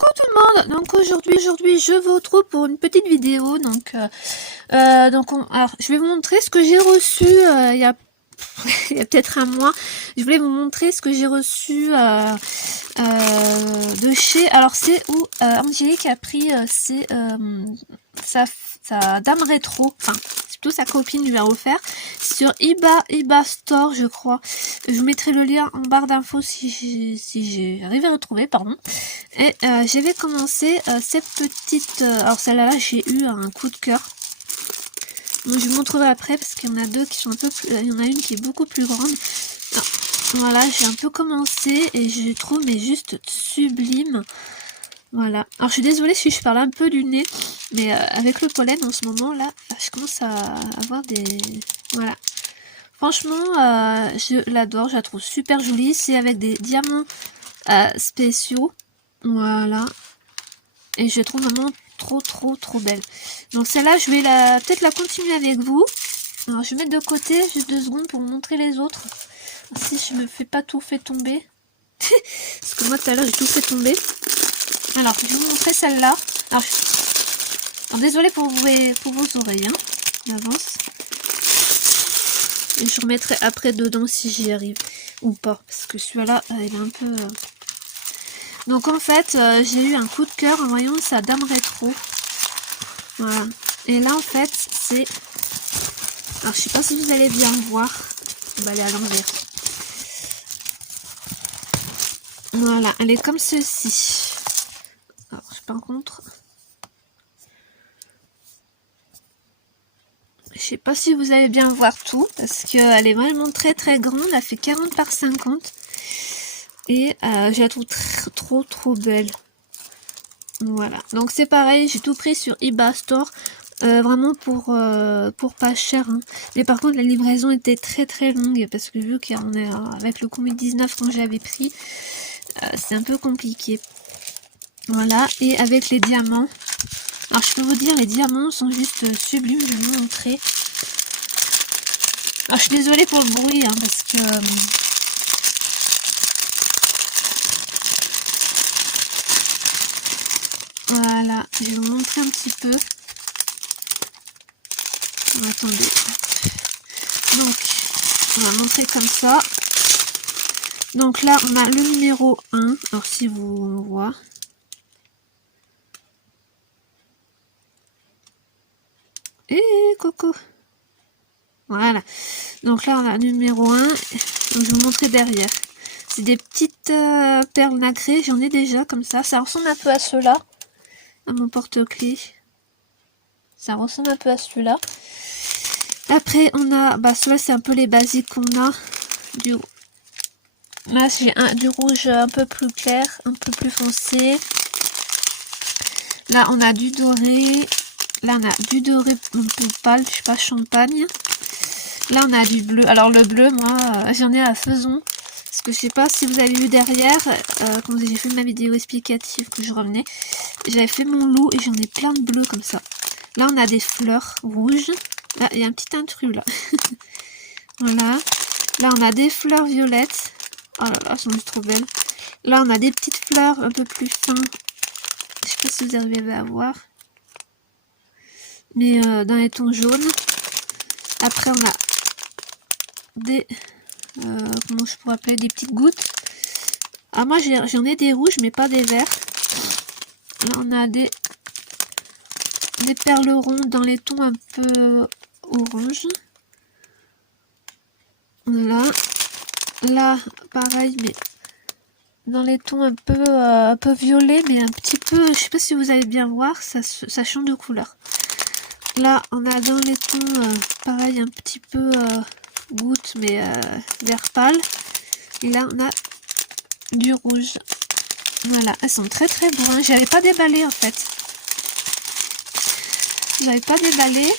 Coucou tout le monde. Donc aujourd'hui je vous retrouve pour une petite vidéo. Donc alors je vais vous montrer ce que j'ai reçu il y a il y a peut-être un mois. Je voulais vous montrer ce que j'ai reçu de chez. Alors c'est où Angélique a pris sa dame rétro. Enfin c'est plutôt sa copine lui a offert sur eBay Store je crois. Je vous mettrai le lien en barre d'infos si j'ai arrivé à retrouver, pardon. Et j'avais commencé cette petite... alors celle-là, j'ai eu un coup de cœur. Donc, je vous montrerai après parce qu'il y en a deux qui sont un peu plus... il y en a une qui est beaucoup plus grande. Alors, voilà, j'ai un peu commencé et je trouve mais juste sublime. Voilà. Alors je suis désolée si je parle un peu du nez, mais avec le pollen en ce moment là, je commence à avoir des... Voilà. Franchement, je l'adore, je la trouve super jolie. C'est avec des diamants spéciaux. Voilà. Et je trouve vraiment trop belle. Donc celle-là, je vais peut-être la continuer avec vous. Alors je vais mettre de côté juste 2 secondes pour vous montrer les autres. Si je me fais pas tout fait tomber. Parce que moi tout à l'heure j'ai tout fait tomber. Alors je vais vous montrer celle-là. Alors désolée pour vos oreilles. Hein, d'avance. Et je remettrai après dedans si j'y arrive. Ou pas. Parce que celui-là, il est un peu... Donc en fait, j'ai eu un coup de cœur en voyant sa dame rétro. Voilà. Et là en fait, c'est... Alors je sais pas si vous allez bien voir. On va aller à l'envers. Voilà, elle est comme ceci. Alors par contre... Je sais pas si vous allez bien voir tout. Parce qu'elle est vraiment très grande. Elle fait 40 par 50. Et je la trouve trop belle. Voilà, donc c'est pareil, j'ai tout pris sur eBay Store, vraiment pour pas cher. Hein. Mais par contre la livraison était très longue parce que vu qu'on est avec le Covid-19 quand j'avais pris, c'est un peu compliqué. Voilà, et avec les diamants. Alors je peux vous dire, les diamants sont juste sublimes, je vais vous montrer. Alors je suis désolée pour le bruit, hein, parce que... Voilà, je vais vous montrer un petit peu. Attendez. Donc, on va montrer comme ça. Donc là, on a le numéro 1. Alors si vous voyez. Et coucou. Voilà. Donc là, on a le numéro 1. Donc, je vais vous montrer derrière. C'est des petites perles nacrées. J'en ai déjà comme ça. Ça ressemble un peu à ceux-là. À mon porte-clés. Ça ressemble un peu à celui-là. Après, on a... Bah, ceux-là, c'est un peu les basiques qu'on a. Là, j'ai du rouge un peu plus clair, un peu plus foncé. Là, on a du doré. Là, on a du doré un peu pâle, je sais pas, champagne. Là, on a du bleu. Alors, le bleu, moi, j'en ai à Faison. Parce que je sais pas si vous avez vu derrière, quand j'ai fait ma vidéo explicative que je revenais, j'avais fait mon lot et j'en ai plein de bleus comme ça. Là, on a des fleurs rouges. Là, il y a un petit intrus, là. Voilà. Là, on a des fleurs violettes. Oh là là, elles sont juste trop belles. Là, on a des petites fleurs un peu plus fines. Je sais pas si vous arrivez à voir. Mais dans les tons jaunes. Après, on a des... comment je pourrais appeler, des petites gouttes. Ah, moi, j'en ai des rouges, mais pas des verts. Là, on a des perles rondes dans les tons un peu orange. Voilà. Là, pareil, mais dans les tons un peu violet, mais un petit peu, je sais pas si vous allez bien voir, ça change de couleur. Là, on a dans les tons, pareil, un petit peu goutte, mais vert pâle. Et là, on a du rouge. Voilà, elles sont très beaux. Hein. J'avais pas déballé en fait. J'avais pas déballé.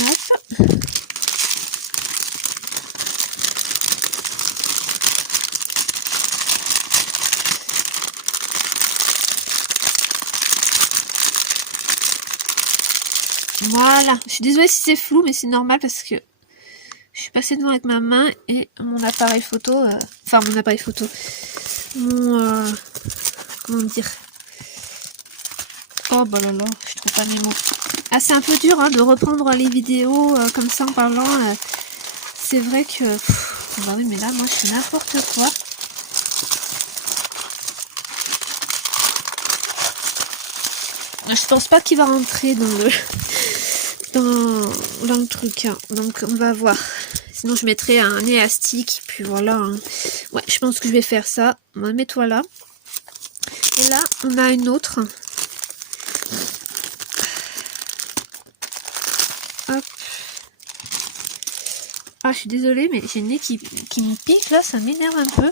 Hop. Voilà, je suis désolée si c'est flou, mais c'est normal parce que Je suis passée devant avec ma main et mon appareil photo. Enfin, mon appareil photo. Mon... comment dire? Oh bah là là, je trouve pas mes mots. Ah, c'est un peu dur hein, de reprendre les vidéos comme ça en parlant. C'est vrai que... bah oui, mais là, moi, je fais n'importe quoi. Je pense pas qu'il va rentrer dans le... dans le truc. Hein. Donc, on va voir. Sinon, je mettrai un élastique. Puis voilà. Hein. Ouais, je pense que je vais faire ça. Mets-toi là. Et là, on a une autre. Hop. Ah, je suis désolée, mais j'ai le nez qui me pique, là, ça m'énerve un peu.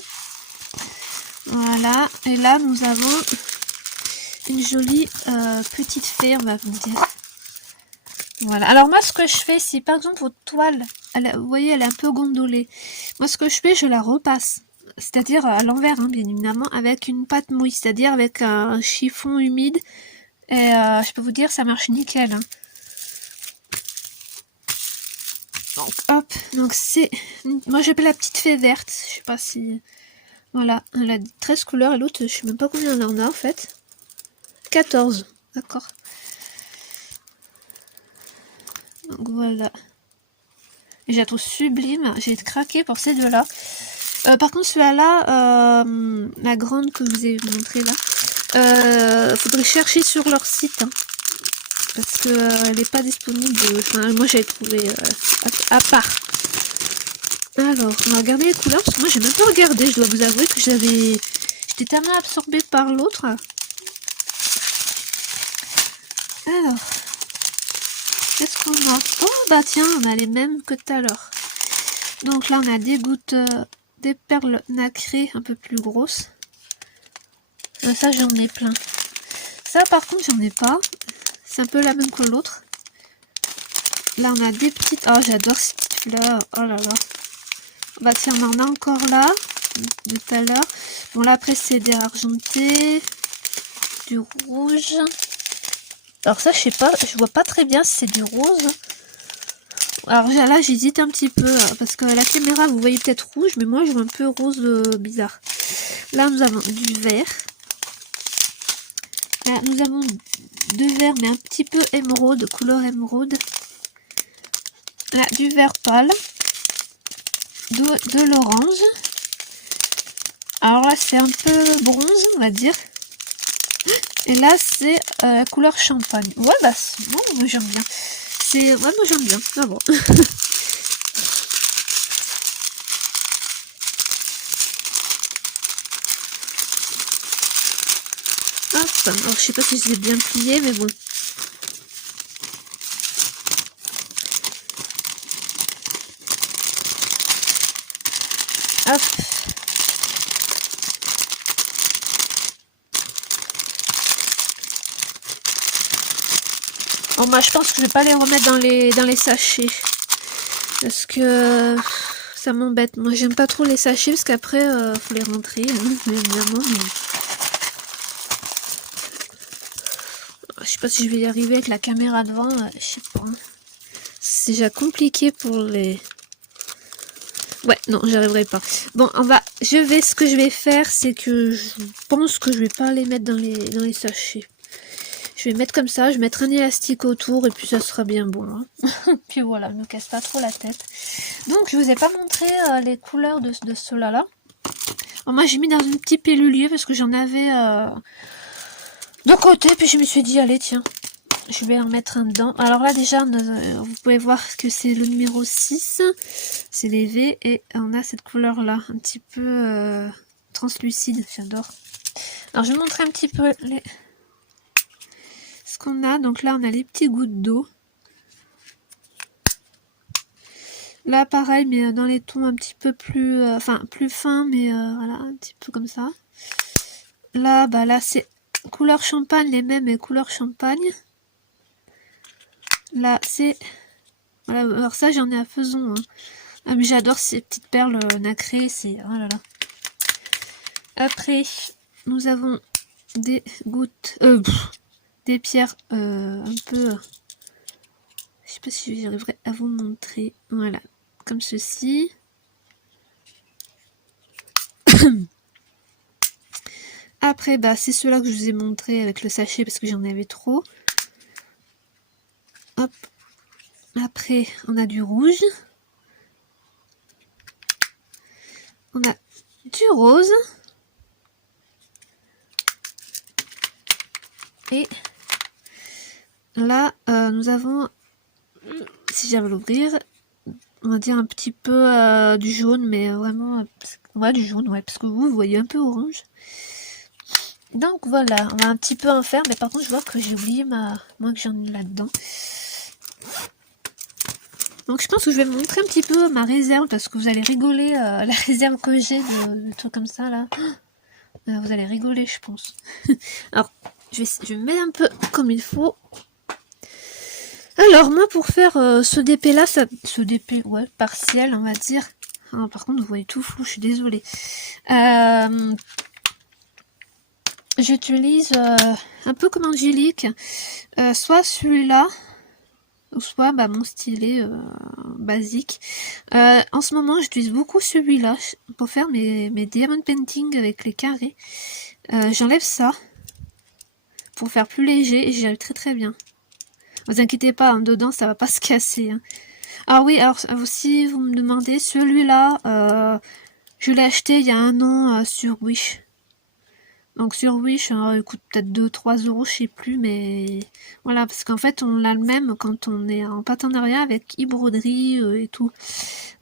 Voilà, et là, nous avons une jolie petite fée, on va vous dire. Voilà, alors moi, ce que je fais, c'est par exemple votre toile, vous voyez, elle est un peu gondolée. Moi, ce que je fais, je la repasse. C'est-à-dire à l'envers, hein, bien évidemment, avec une pâte mouille, c'est-à-dire avec un chiffon humide. Et je peux vous dire, ça marche nickel. Hein. Donc hop, donc c'est... Moi j'appelle la petite fée verte, je sais pas si... Voilà, elle a 13 couleurs et l'autre, je sais même pas combien elle en a en fait. 14, d'accord. Donc voilà. Et je la trouve sublime, j'ai craqué pour ces deux-là. Par contre celui-là, la grande que je vous ai montrée là, faudrait chercher sur leur site. Hein, parce que elle n'est pas disponible. Enfin, moi j'ai trouvé à part. Alors, on va regarder les couleurs, parce que moi j'ai même pas regardé, je dois vous avouer que j'étais tellement absorbée par l'autre. Alors, qu'est-ce qu'on a? Oh bah tiens, on a les mêmes que tout à l'heure. Donc là on a des gouttes, des perles nacrées un peu plus grosses. Ça j'en ai plein. Ça par contre j'en ai pas. C'est un peu la même que l'autre. Là on a des petites... Oh j'adore ces petites fleurs, oh là là. Bah tiens, on en a encore là, de tout à l'heure. Bon là après c'est des argentés, du rouge. Alors ça je sais pas, je vois pas très bien si c'est du rose. Alors là j'hésite un petit peu, parce que la caméra vous voyez peut-être rouge, mais moi je vois un peu rose bizarre. Là nous avons du vert. Là nous avons du vert mais un petit peu émeraude, couleur émeraude. Là du vert pâle. De l'orange. Alors là c'est un peu bronze on va dire. Et là c'est couleur champagne. Ouais bah bon, moi j'aime bien. C'est ouais moi j'aime bien. Ah bon. Hop, alors je sais pas si je l'ai bien plié mais bon. Hop. Bon, moi je pense que je vais pas les remettre dans les sachets. Parce que ça m'embête. Moi j'aime pas trop les sachets parce qu'après faut les rentrer, hein, évidemment. Mais... je sais pas si je vais y arriver avec la caméra devant, je sais pas. C'est déjà compliqué pour les... Ouais, non, j'y arriverai pas. Bon, ce que je vais faire, c'est que je pense que je vais pas les mettre dans les sachets. Je vais mettre comme ça, je vais mettre un élastique autour et puis ça sera bien bon. Hein. Puis voilà, ne me casse pas trop la tête. Donc, je vous ai pas montré les couleurs de ceux-là. Moi, j'ai mis dans un petit pellulier parce que j'en avais de côté. Puis je me suis dit, allez, tiens, je vais en mettre un dedans. Alors là, déjà, vous pouvez voir que c'est le numéro 6. C'est les V et on a cette couleur-là, un petit peu translucide. J'adore. Alors, je vais vous montrer un petit peu ce qu'on a. Donc là, on a les petits gouttes d'eau. Là, pareil, mais dans les tons un petit peu plus... plus fins, mais voilà, un petit peu comme ça. Là, bah là, c'est couleur champagne, les mêmes et couleur champagne. Là, c'est... Voilà, alors ça, j'en ai à faison. Hein. Ah, mais j'adore ces petites perles nacrées, c'est... Oh là là. Après, nous avons des gouttes... des pierres un peu... je sais pas si j'arriverai à vous montrer. Voilà. comme ceci. Après, bah, c'est ceux-là que je vous ai montré avec le sachet parce que j'en avais trop. Hop. Après, on a du rouge. On a du rose. Et là, nous avons, si j'avais l'ouvrir, on va dire un petit peu du jaune, mais vraiment, ouais, du jaune, ouais, parce que vous voyez un peu orange. Donc voilà, on va un petit peu en faire, mais par contre, je vois que j'ai oublié moi que j'en ai là-dedans. Donc je pense que je vais vous montrer un petit peu ma réserve, parce que vous allez rigoler, la réserve que j'ai de trucs comme ça, là. Vous allez rigoler, je pense. Alors, je vais mettre un peu comme il faut. Alors, moi, pour faire ce DP là, ce DP, ouais, partiel, on va dire. Ah, par contre, vous voyez tout flou, je suis désolée. J'utilise un peu comme Angélique, soit celui-là, ou soit bah, mon stylet basique. En ce moment, j'utilise beaucoup celui-là pour faire mes diamond painting avec les carrés. J'enlève ça pour faire plus léger et j'y arrive très très bien. Vous inquiétez pas, hein, dedans ça va pas se casser. Hein. Ah oui, alors aussi vous me demandez, celui-là, je l'ai acheté il y a un an sur Wish. Donc sur Wish, il coûte peut-être 2-3 euros, je sais plus, mais voilà, parce qu'en fait on l'a le même quand on est en partenariat avec e-broderie et tout.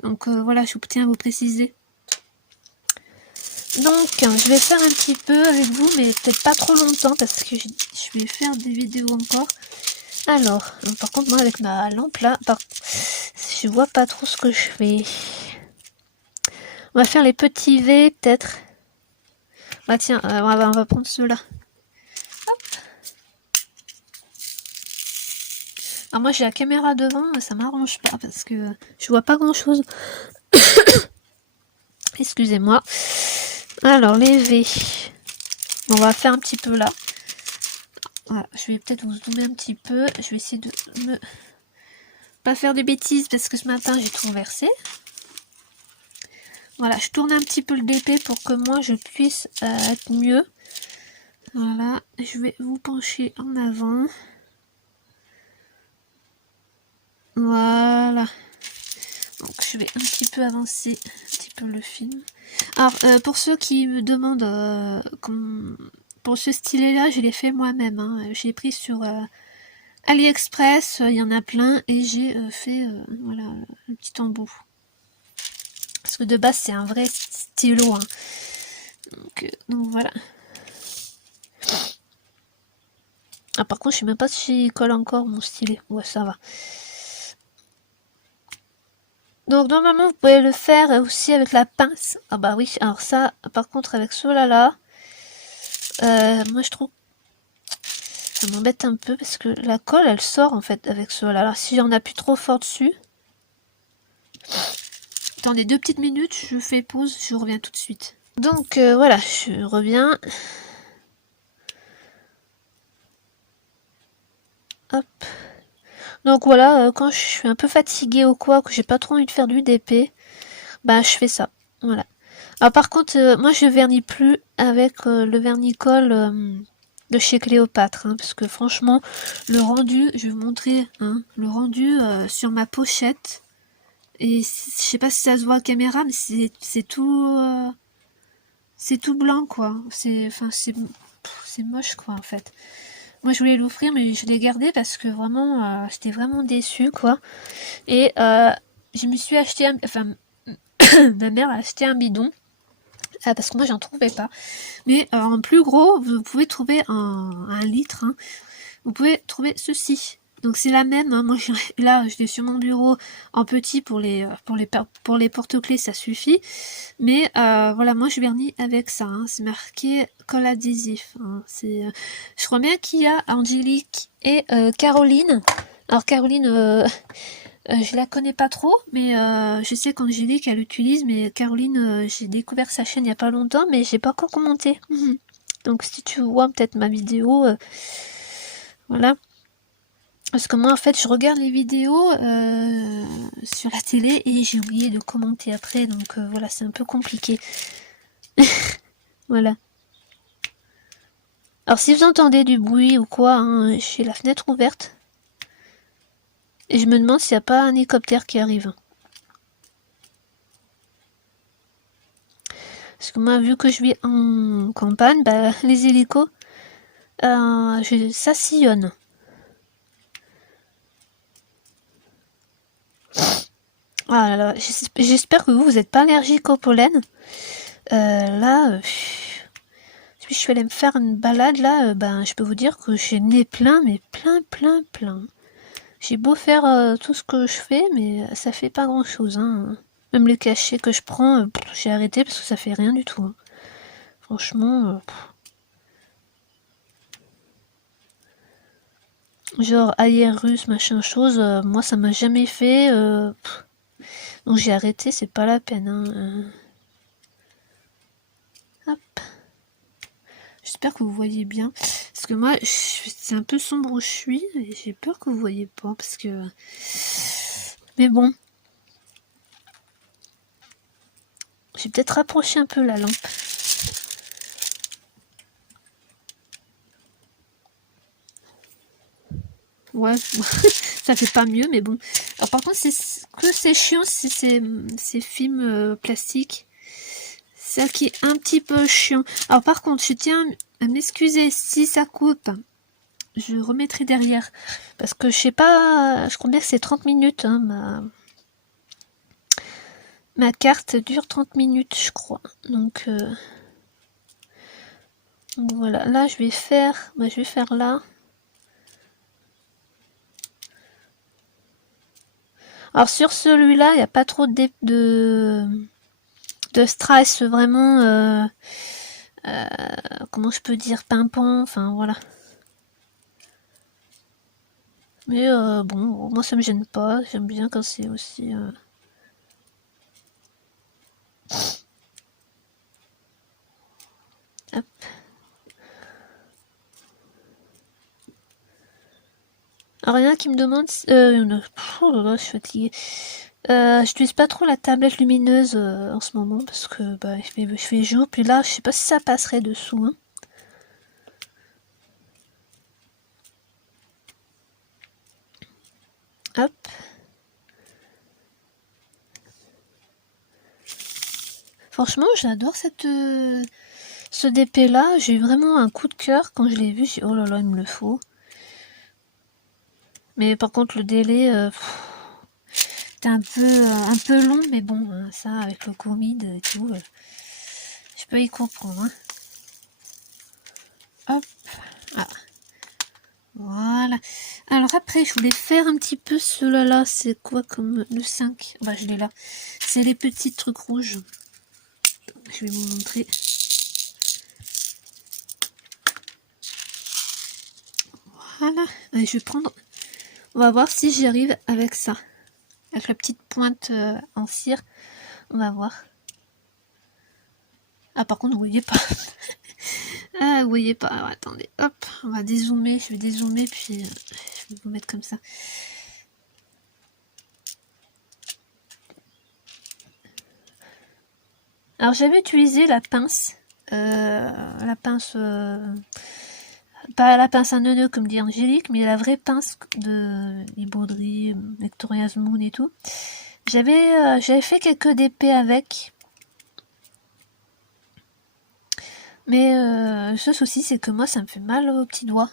Donc voilà, je tiens à vous préciser. Donc je vais faire un petit peu avec vous, mais peut-être pas trop longtemps parce que je vais faire des vidéos encore. Alors, par contre moi avec ma lampe là, je vois pas trop ce que je fais. On va faire les petits V peut-être. Bah tiens, on va prendre ceux-là. Alors moi j'ai la caméra devant, mais ça m'arrange pas parce que je vois pas grand chose. Excusez-moi. Alors les V. On va faire un petit peu là. Voilà, je vais peut-être vous zoomer un petit peu. Je vais essayer de ne pas faire de bêtises parce que ce matin j'ai tout renversé. Voilà, je tourne un petit peu le DP pour que moi je puisse être mieux. Voilà, je vais vous pencher en avant. Voilà. Donc je vais un petit peu avancer un petit peu le film. Alors pour ceux qui me demandent pour ce stylet là, je l'ai fait moi-même. Hein. J'ai pris sur AliExpress, il y en a plein et j'ai fait voilà un petit embout. Parce que de base c'est un vrai stylo. Hein. Donc voilà. Ah par contre je sais même pas si il colle encore mon stylet. Ouais ça va. Donc normalement vous pouvez le faire aussi avec la pince. Ah bah oui, alors ça par contre avec ceux-là, moi je trouve ça m'embête un peu parce que la colle elle sort en fait avec ceux-là. Alors si j'en appuie trop fort dessus, attendez 2 petites minutes, je fais pause, je reviens tout de suite. Donc voilà, je reviens. Hop. Donc voilà, quand je suis un peu fatiguée ou quoi, que j'ai pas trop envie de faire du DP, bah je fais ça. Voilà. Alors par contre, moi je vernis plus avec le vernis-colle de chez Cléopâtre, hein, parce que franchement, le rendu, je vais vous montrer, hein, le rendu sur ma pochette, et je sais pas si ça se voit à la caméra, mais c'est tout blanc quoi. C'est moche quoi en fait. Moi je voulais l'offrir mais je l'ai gardé parce que vraiment j'étais vraiment déçue quoi. Et je me suis acheté ma mère a acheté un bidon parce que moi j'en trouvais pas. Mais en plus gros vous pouvez trouver un litre. Hein. Vous pouvez trouver ceci. Donc c'est la même. Hein. Moi là je l'ai sur mon bureau en petit pour les porte-clés ça suffit. Mais voilà moi je vernis avec ça. Hein. C'est marqué colle adhésif. Hein. Je crois bien qu'il y a Angélique et Caroline. Alors Caroline je la connais pas trop, mais je sais qu'Angélique elle l'utilise, mais Caroline j'ai découvert sa chaîne il y a pas longtemps, mais j'ai pas encore commenté. Donc si tu vois peut-être ma vidéo, voilà. Parce que moi en fait je regarde les vidéos, sur la télé et j'ai oublié de commenter après, donc voilà, c'est un peu compliqué. Voilà. Alors si vous entendez du bruit ou quoi, hein, j'ai la fenêtre ouverte. Et je me demande s'il n'y a pas un hélicoptère qui arrive. Parce que moi, vu que je vis en campagne, bah, les hélicos, ça sillonne. Ah là là, j'espère que vous n'êtes pas allergique au pollen. Là, si je suis allée me faire une balade, là, ben, je peux vous dire que j'ai le nez plein, mais plein. J'ai beau faire tout ce que je fais, mais ça fait pas grand-chose, hein. Même les cachets que je prends, j'ai arrêté parce que ça fait rien du tout, hein. Franchement, genre ailleurs russe, machin chose, moi ça m'a jamais fait, donc j'ai arrêté, c'est pas la peine, hein. Hop. J'espère que vous voyez bien, parce que moi c'est un peu sombre où je suis, et j'ai peur que vous voyez pas, parce que... Mais bon. Je vais peut-être rapprocher un peu la lampe. Ouais, ça fait pas mieux, mais bon. Alors par contre, c'est chiant, c'est ces films plastiques. Ça qui est un petit peu chiant. Alors par contre, je tiens à m'excuser si ça coupe. Je remettrai derrière. Parce que je sais pas, je crois bien que c'est 30 minutes. Hein, ma carte dure 30 minutes, je crois. Donc voilà, là je vais faire là. Alors sur celui-là, il n'y a pas trop de stress vraiment, comment je peux dire, pimpant, enfin voilà. Mais bon, moi ça me gêne pas, j'aime bien quand c'est aussi... Hop. Alors il y en a qui me demandent... oh là là, je suis fatiguée. J'utilise pas trop la tablette lumineuse en ce moment parce que bah, je fais jour, puis là je sais pas si ça passerait dessous. Hein. Hop. Franchement, j'adore ce DP là. J'ai eu vraiment un coup de cœur quand je l'ai vu. J'ai dit, oh là là, il me le faut. Mais par contre, le délai, c'était un peu long, mais bon, hein, ça, avec le Covid et tout, je peux y comprendre. Hein. Hop. Ah. Voilà. Alors après, je voulais faire un petit peu cela-là. C'est quoi comme le 5? Bah, je l'ai là. C'est les petits trucs rouges. Je vais vous montrer. Voilà. Allez, je vais prendre... On va voir si j'y arrive avec ça. Avec la petite pointe en cire. On va voir. Ah, par contre, vous voyez pas. Ah, vous voyez pas. Alors, attendez. Hop. On va dézoomer. Je vais dézoomer, puis je vais vous mettre comme ça. Alors, j'avais utilisé la pince. La pince... pas la pince à neuneu comme dit Angélique, mais la vraie pince de Ibauderie, Victoria's Moon et tout. J'avais fait quelques DP avec. Mais ce souci, c'est que moi, ça me fait mal aux petits doigts.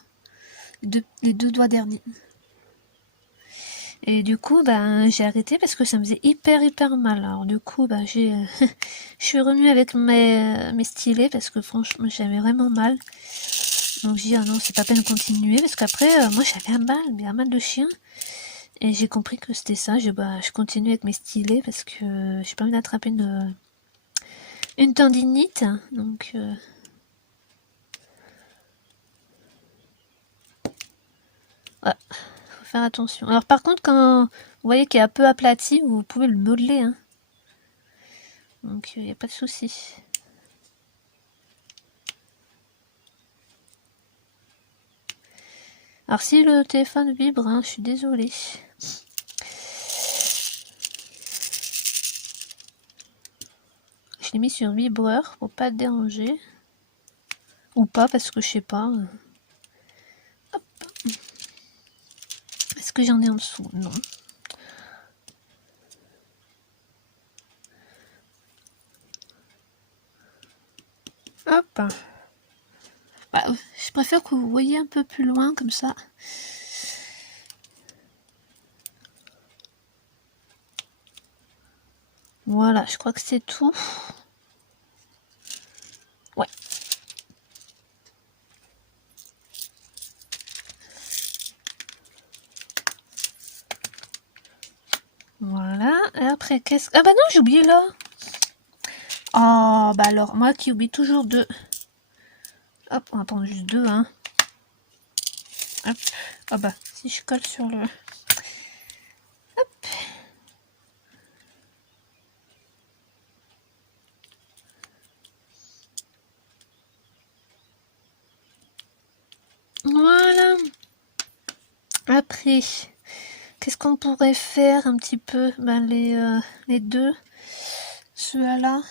Les deux doigts derniers. Et du coup, ben, j'ai arrêté parce que ça me faisait hyper mal. Alors du coup, ben, je suis revenue avec mes stylets parce que franchement, j'avais vraiment mal. Donc j'ai dit, ah non, c'est pas peine de continuer parce qu'après, moi, j'avais un mal de chien. Et j'ai compris que c'était ça. Je continue avec mes stylets parce que j'ai pas envie d'attraper une tendinite. Donc... ouais, faut faire attention. Alors par contre, quand vous voyez qu'il est un peu aplati, vous pouvez le modeler. Hein. Donc il n'y a pas de souci. Alors si le téléphone vibre, hein, je suis désolée. je l'ai mis sur vibreur pour pas te déranger. Ou pas, parce que je sais pas. Hop. Est-ce que j'en ai en dessous? Non. Hop. Bah, je préfère que vous voyez un peu plus loin, comme ça. Voilà, je crois que c'est tout. Ouais. Voilà. Et après, qu'est-ce... Ah bah non, j'ai oublié là. Oh, bah alors, moi qui oublie toujours deux. Hop, on va prendre juste deux, hein. Hop. Ah bah, si je colle sur le... Hop. Voilà. Après, qu'est-ce qu'on pourrait faire un petit peu? Ben, les deux. Ceux-là.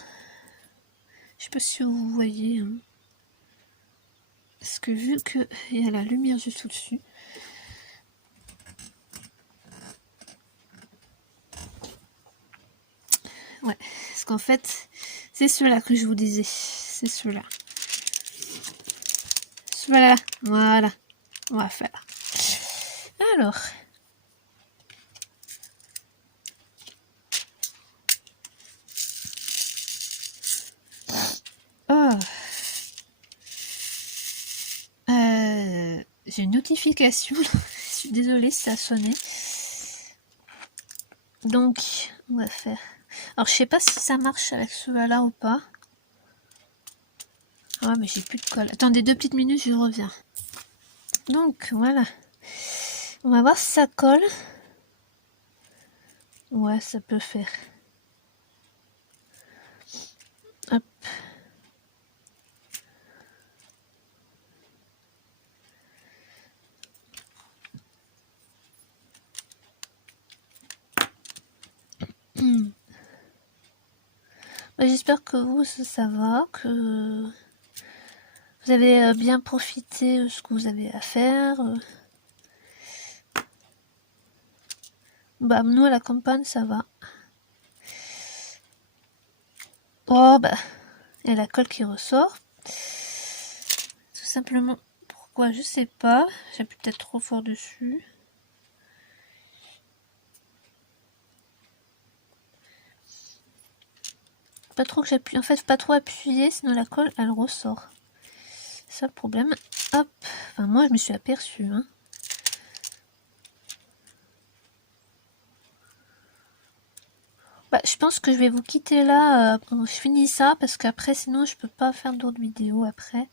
Je sais pas si vous voyez. Hein. Parce que vu qu'il y a la lumière juste au-dessus. Ouais, parce qu'en fait, c'est ceux-là que je vous disais. C'est ceux-là. Voilà, voilà. On va faire. Alors. Oh. J'ai une notification. Je suis désolée si ça a sonné. Donc, on va faire. Alors, je sais pas si ça marche avec ceux-là ou pas. Ah, mais j'ai plus de colle. Attendez 2 petites minutes, je reviens. Donc, voilà. On va voir si ça colle. Ouais, ça peut faire. Hop. J'espère que vous, ça va, que vous avez bien profité de ce que vous avez à faire. Bah, nous, à la campagne, ça va. Oh, bah, il y a la colle qui ressort. Tout simplement, pourquoi, je sais pas. J'appuie peut-être trop fort dessus. Pas trop que j'appuie. En fait, pas trop appuyer, sinon la colle, elle ressort. C'est ça le problème. Hop. Enfin, moi, je me suis aperçue, hein. Bah, je pense que je vais vous quitter là. Je finis ça parce qu'après, sinon, je peux pas faire d'autres vidéos après.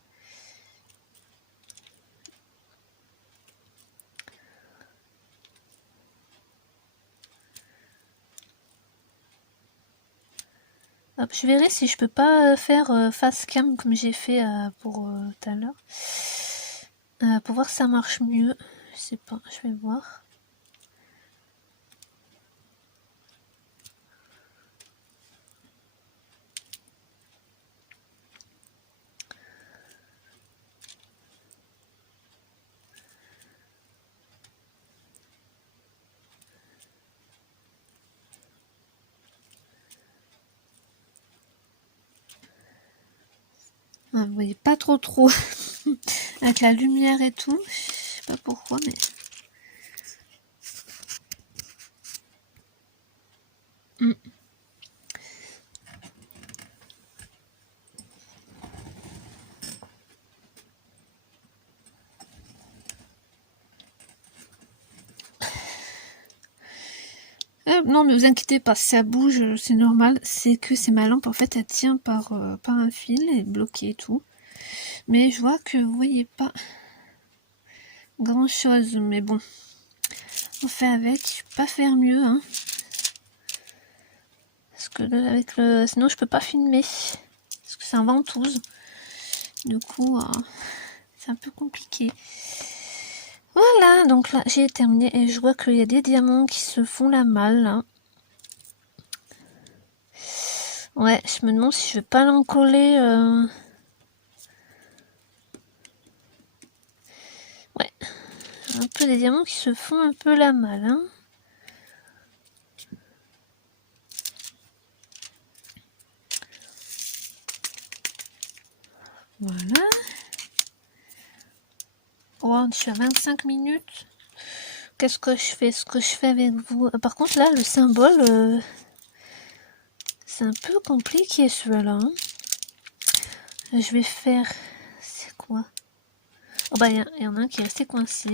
Hop, je verrai si je peux pas faire face cam comme j'ai fait pour tout à l'heure. Pour voir si ça marche mieux. Je sais pas, je vais voir. Ah, vous voyez pas trop avec la lumière et tout. Je sais pas pourquoi, mais... Non, mais vous inquiétez pas, si ça bouge, c'est normal. C'est que c'est ma lampe, en fait, elle tient par un fil, elle est bloquée et tout. Mais je vois que vous voyez pas grand chose, mais bon, on fait avec. Je peux pas faire mieux, hein. Parce que là, avec le, sinon je peux pas filmer, parce que c'est en ventouse. Du coup, c'est un peu compliqué. Voilà, donc là j'ai terminé et je vois qu'il y a des diamants qui se font la malle. Hein. Ouais, je me demande si je vais pas l'encoller. Ouais, un peu des diamants qui se font un peu la malle, hein. Voilà. Oh, je suis à 25 minutes. Qu'est-ce que je fais? Ce que je fais avec vous. Par contre, là, le symbole, c'est un peu compliqué celui-là. Hein. Je vais faire... C'est quoi? Oh bah, il y en a un qui est resté coincé.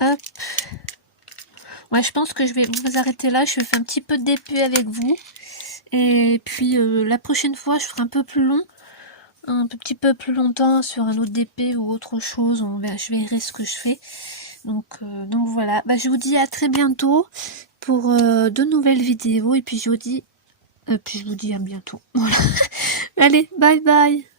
Hop. Ouais, je pense que je vais vous arrêter là. Je vais faire un petit peu de DP avec vous. Et puis, la prochaine fois, je ferai un peu plus long. Un petit peu plus longtemps sur un autre DP ou autre chose. Je verrai ce que je fais. Donc voilà. Bah, je vous dis à très bientôt pour de nouvelles vidéos. Et puis je vous dis à bientôt. Voilà. Allez, bye bye.